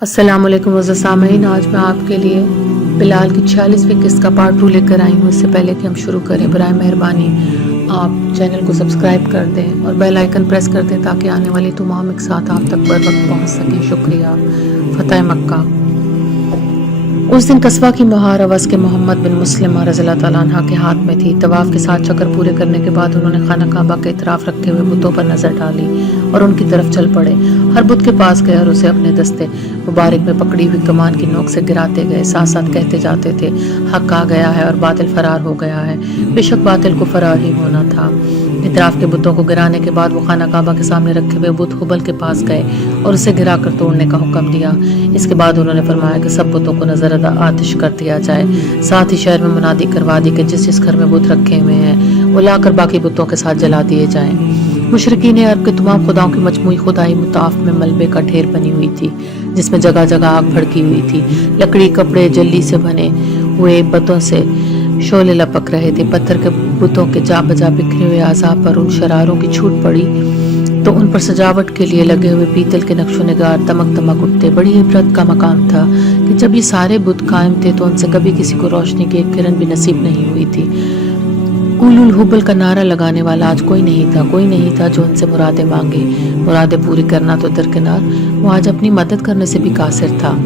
السلام علیکم معزز سامعین، آج میں آپ کے لیے بلال کی 46ویں قسط کا پارٹ 2 لے کر آئی ہوں۔ اس سے پہلے کہ ہم شروع کریں، برائے مہربانی آپ چینل کو سبسکرائب کر دیں اور بیل آئیکن پریس کر دیں تاکہ آنے والی تمام اقساط آپ تک بر وقت پہنچ سکیں۔ شکریہ۔ فتح مکہ۔ اس دن قصبہ کی مہار عوض کے محمد بن مسلمہ رضی اللہ تعالیٰ عنہ کے ہاتھ میں تھی۔ طواف کے 7 چکر پورے کرنے کے بعد انہوں نے خانہ کعبہ کے اطراف رکھے ہوئے بتوں پر نظر ڈالی اور ان کی طرف چل پڑے۔ ہر بت کے پاس گئے اور اسے اپنے دستے مبارک میں پکڑی ہوئی کمان کی نوک سے گراتے گئے، ساتھ ساتھ کہتے جاتے تھے، حق آ گیا ہے اور باطل فرار ہو گیا ہے۔ بے شک باطل کو فرار ہی ہونا تھا۔ اطراف کے بتوں کو گرانے کے بعد وہ خانہ کعبہ کے سامنے رکھے ہوئے بت ہبل کے پاس گئے اور اسے گرا کر توڑنے کا حکم دیا۔ اس کے بعد انہوں نے فرمایا کہ سب بتوں کو نظر آتش کر دیا جائے۔ ساتھ ہی شہر میں منادی کروا دی کہ جس گھر میں بت رکھے ہوئے ہیں وہ لا کر باقی بتوں کے ساتھ جلا دیے جائیں۔ مشرکین عرب کے تمام خداؤں کی مجموعی خدائی مطاف میں ملبے کا ڈھیر بنی ہوئی تھی، جس میں جگہ جگہ آگ بھڑکی ہوئی تھی۔ لکڑی، کپڑے، جلی سے بنے ہوئے بتوں سے شعلے لپک رہے تھے۔ پتھر کے بتوں کے جا بجا بکھرے ہوئے اعضاء پر ان شراروں کی چھوٹ پڑی تو ان پر سجاوٹ کے لیے لگے ہوئے پیتل کے نقش و نگار دمک دمک اٹھتے۔ بڑی عبرت کا مقام تھا کہ جب یہ سارے بت قائم تھے تو ان سے کبھی کسی کو روشنی کی ایک کرن بھی نصیب نہیں ہوئی تھی۔ اولو الحبل کا نعرہ لگانے والا آج کوئی نہیں تھا جو ان سے مرادیں مانگے۔ مرادیں پوری کرنا تو درکنار، وہ آج اپنی مدد کرنے سے بھی قاصر تھا۔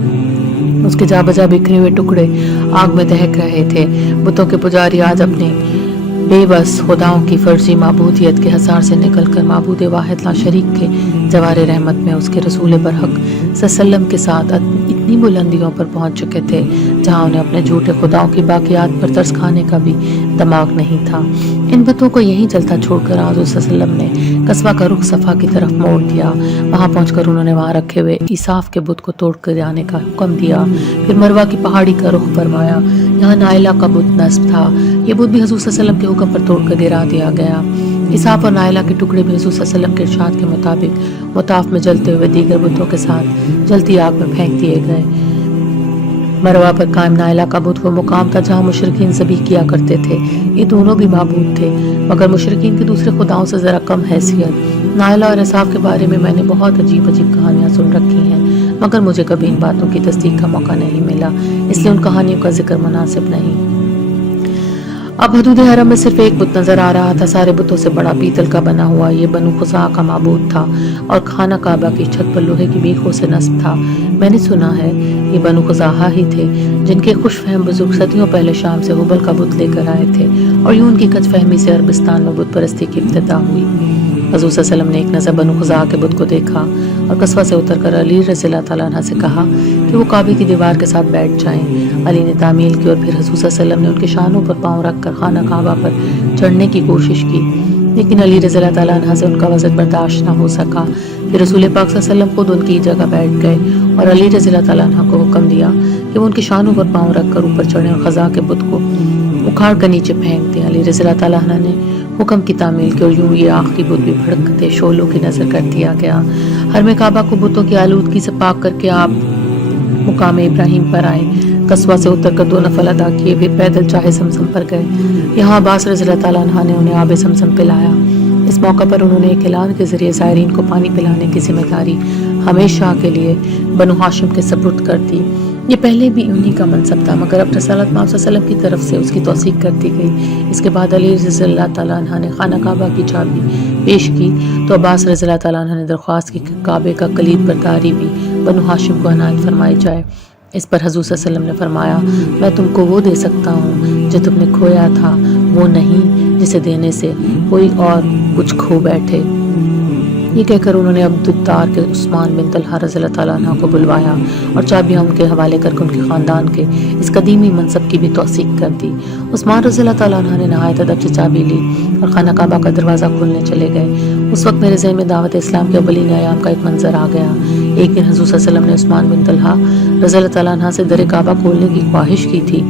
اس کے جا بجا بکھرے ہوئے ٹکڑے آگ میں دہک رہے تھے۔ بتوں کے پجاری آج اپنی بے بس خداؤں کی فرضی معبودیت کے حصار سے نکل کر معبود واحد لا شریک کے جوار رحمت میں اس کے رسول برحق صلی اللہ علیہ وسلم کے ساتھ اتنی بلندیوں پر پہنچ چکے تھے جہاں انہیں اپنے جھوٹے خداؤں کی باقیات پر ترس کھانے کا بھی دماغ نہیں تھا۔ ان بتوں کو یہیں جلتا چھوڑ کر حضور صلی اللہ علیہ وسلم نے قصبہ کا رخ صفا کی طرف موڑ دیا۔ وہاں پہنچ کر انہوں نے وہاں رکھے ہوئے عیساف کے بت کو توڑ کر جانے کا حکم دیا۔ پھر مروہ کی پہاڑی کا رخ فرمایا۔ یہاں نائلہ کا بت نصب تھا، یہ بت بھی حضور صلی اللہ علیہ وسلم کے حکم پر توڑ کر گرا دیا گیا۔ عیساف اور نائلہ کے ٹکڑے بھی حضور صلی اللہ علیہ وسلم کے ارشاد کے مطابق مطاف میں جلتے ہوئے دیگر بتوں کے ساتھ جلتی آگ میں پھینک دیے گئے۔ مروہ پر قائم نائلہ کا بت وہ مقام تھا جہاں مشرکین ذبح کیا کرتے تھے۔ یہ دونوں بھی معبود تھے مگر مشرکین کے دوسرے خداؤں سے ذرا کم حیثیت۔ نائلہ اور عیساف کے بارے میں میں نے بہت عجیب کہانیاں سن رکھی ہیں مگر مجھے کبھی ان باتوں کی تصدیق کا موقع نہیں ملا، اس لیے ان کہانیوں کا ذکر مناسب نہیں۔ اب حدود حرم میں صرف ایک بت نظر آ رہا تھا، سارے بتوں سے بڑا پیتل کا بنا ہوا۔ یہ بنو خزاعہ کا معبود تھا اور خانہ کعبہ کی چھت پر لوہے کی بیخوں سے نصب تھا۔ میں نے سنا ہے یہ بنو خزاعہ ہی تھے جن کے خوش فہم بزرگ صدیوں پہلے شام سے ہبل کا بت لے کر آئے تھے اور یوں ان کی کج فہمی سے عربستان میں بت پرستی کی ابتدا ہوئی۔ حضور صلی اللہ علیہ وسلم نے ایک نظر بنو خزاعہ کے بت کو دیکھا اور قصبہ سے اتر کر علی رضی اللہ تعالیٰ عنہ سے کہا کہ وہ کعبے کی دیوار کے ساتھ بیٹھ جائیں۔ علی نے تعمیل کی اور پھر حضور صلی اللہ علیہ وسلم نے ان کے شانوں پر پاؤں رکھ کر خانہ کعبہ پر چڑھنے کی کوشش کی، لیکن علی رضی اللہ تعالیٰ عنہ سے ان کا وزن برداشت نہ ہو سکا۔ پھر رسول پاک صلی اللہ علیہ وسلم خود ان کی جگہ بیٹھ گئے اور علی رضی اللہ تعالیٰ عنہ کو حکم دیا کہ وہ ان کے شانوں پر پاؤں رکھ کر اوپر چڑھیں اور خزاں کے بت کو اکھاڑ کر نیچے پھینک دیں۔ علی رضی اللہ تعالیٰ عنہ نے حکم کی تعمیل کی اور یوں یہ آخری بت بھی بھڑکتے شعلوں کی نظر کر دیا گیا۔ حرم کعبہ کو بتوں کی آلودگی سے پاک کر کے آپ مقام ابراہیم پر آئے، قصبہ سے اتر کر 2 نفل ادا کیے، پھر پیدل چاہے زمزم پر گئے۔ یہاں عباس رضی اللہ تعالیٰ عنہ نے انہیں آب زمزم پلایا۔ اس موقع پر انہوں نے ایک اعلان کے ذریعے زائرین کو پانی پلانے کی ذمہ داری ہمیشہ کے لیے بنو ہاشم کے سپرد کر دی۔ یہ پہلے بھی انہی کا منصب تھا مگر اب رسالت مآب صلی اللہ علیہ وسلم کی طرف سے اس کی توثیق کر دی گئی۔ اس کے بعد علی رضی اللہ تعالیٰ عنہ نے خانہ کعبہ کی چابی پیش کی تو عباس رضی اللہ تعالیٰ عنہ نے درخواست کی کہ کعبے کا کلید برداری بھی بنو ہاشم کو عنایت فرمائی جائے۔ اس پر حضور صلی اللہ علیہ وسلم نے فرمایا، میں تم کو وہ دے سکتا ہوں جو تم نے کھویا تھا، وہ نہیں جسے دینے سے کوئی اور کچھ کھو بیٹھے۔ یہ کہہ کر انہوں نے عبدالدار کے عثمان بن طلحہ رضی اللہ تعالیٰ عنہ کو بلوایا اور چابیاں ان کے حوالے کر کے ان کے خاندان کے اس قدیمی منصب کی بھی توثیق کر دی۔ عثمان رضی اللہ تعالیٰ عنہ نے نہایت ادب سے چابی لی اور خانہ کعبہ کا دروازہ کھولنے چلے گئے۔ اس وقت میرے ذہن میں دعوت اسلام کے اولین ایام کا ایک منظر آ گیا۔ ایک دن حضور صلی اللہ علیہ وسلم نے عثمان بن طلحہ رضی اللہ تعالیٰ عنہ سے در کعبہ کھولنے کی خواہش کی تھی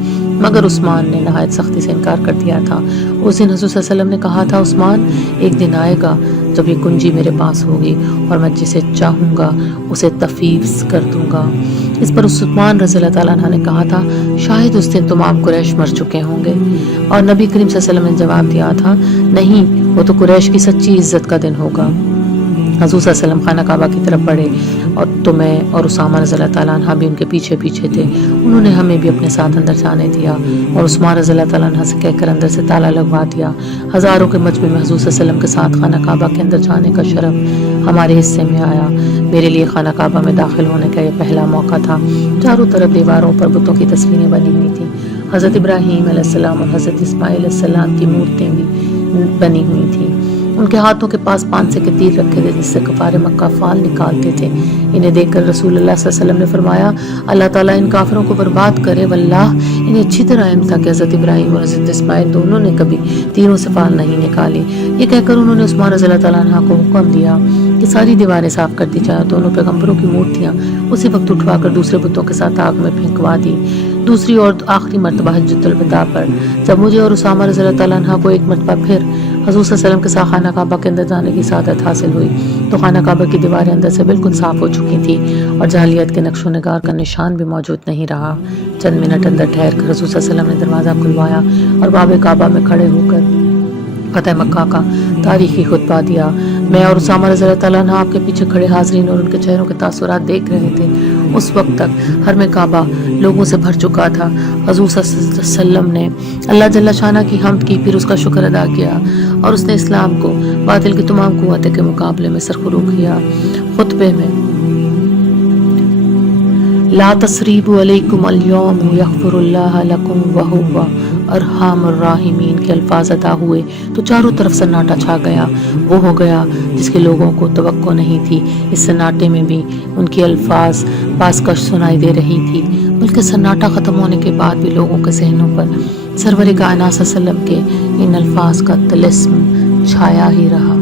مگر عثمان نے نہایت سختی سے انکار کر دیا تھا۔ اس دن حضور صلی اللہ علیہ وسلم نے کہا تھا، عثمان ایک دن آئے گا جب یہ کنجی میرے پاس ہوگی اور میں جسے چاہوں گا اسے تفویض کر دوں گا۔ اس پر عثمان رضی اللہ تعالیٰ عنہ نے کہا تھا، شاید اس دن تمام قریش مر چکے ہوں گے، اور نبی کریم صلی اللہ علیہ وسلم نے جواب دیا تھا، نہیں، وہ تو قریش کی سچی عزت کا دن ہوگا۔ حضور صلی اللہ علیہ وسلم خانہ کعبہ کی طرف بڑھے اور تو میں اور اسامہ رضی اللہ تعالیٰ عنہ بھی ان کے پیچھے پیچھے تھے۔ انہوں نے ہمیں بھی اپنے ساتھ اندر جانے دیا اور عثمان رضی اللہ تعالیٰ عنہ سے کہہ کر اندر سے تالا لگوا دیا۔ ہزاروں کے مجمع میں حضور صلی اللہ علیہ وسلم کے ساتھ خانہ کعبہ کے اندر جانے کا شرف ہمارے حصے میں آیا۔ میرے لیے خانہ کعبہ میں داخل ہونے کا یہ پہلا موقع تھا۔ چاروں طرف دیواروں پر بتوں کی تصویریں بنی ہوئی تھیں۔ حضرت ابراہیم علیہ السلام اور حضرت اسماعیل علیہ السلام کی مورتیں بھی بنی ہوئی تھیں۔ ان کے ہاتھوں کے پاس 5 کے تیر رکھے تھے جس سے کفار مکہ فال نکالتے تھے۔ انہیں دیکھ کر رسول اللہ صلی اللہ علیہ وسلم نے فرمایا اللہ تعالیٰ ان کافروں کو برباد کرے، واللہ انہیں اچھی طرح علم تھا کہ حضرت ابراہیم اور حضرت اسماعیل دونوں نے کبھی تیروں سے فال نہیں نکالے۔ یہ کہہ کر انہوں نے عثمان رضی اللہ تعالیٰ عنہ کو حکم دیا کہ ساری دیواریں صاف کر دی جائیں۔ دونوں پیغمبروں کی مورتیاں اسی وقت اٹھوا کر دوسرے بتوں کے ساتھ آگ میں پھینکوا دی۔ دوسری اور آخری مرتبہ حجۃ الوداع پر جب مجھے اور اسامہ رضی اللہ تعالیٰ عنہ کو ایک مرتبہ پھر حضور صلی اللہ علیہ وسلم کے ساتھ خانہ کعبہ کے اندر جانے کی سعادت حاصل ہوئی تو خانہ کعبہ کی دیواریں اندر سے بالکل صاف ہو چکی تھی اور جاہلیت کے نقش و نگار کا نشان بھی موجود نہیں رہا۔ چند منٹ اندر ٹھہر کر حضور صلی اللہ علیہ وسلم نے دروازہ کھلوایا اور باب کعبہ میں کھڑے ہو کر فتح مکہ کا تاریخی خطبہ دیا۔ میں اور اسامہ رضی اللہ تعالیٰ عنہ آپ کے پیچھے کھڑے حاضرین اور ان کے چہروں کے تاثرات دیکھ رہے تھے۔ اس وقت تک حرم کعبہ لوگوں سے بھر چکا تھا۔ حضور صلی اللہ علیہ وسلم نے اللہ جل شانہ کی حمد کی، پھر اس کا شکر ادا کیا اور اس نے اسلام کو باطل کی تمام قوتیں کے مقابلے میں سرخرو کیا۔ خطبے میں لا تثریب علیکم اليوم یغفر اللہ لکم وہو ارحم الراحمین کے الفاظ ادا ہوئے تو چاروں طرف سناٹا چھا گیا۔ وہ ہو گیا جس کے لوگوں کو توقع نہیں تھی۔ اس سناٹے میں بھی ان کے الفاظ پاسکش سنائی دے رہی تھی، بلکہ سناٹا ختم ہونے کے بعد بھی لوگوں کے ذہنوں پر سرور کائنات صلی اللہ علیہ وسلم کے ان الفاظ کا طلسم چھایا ہی رہا۔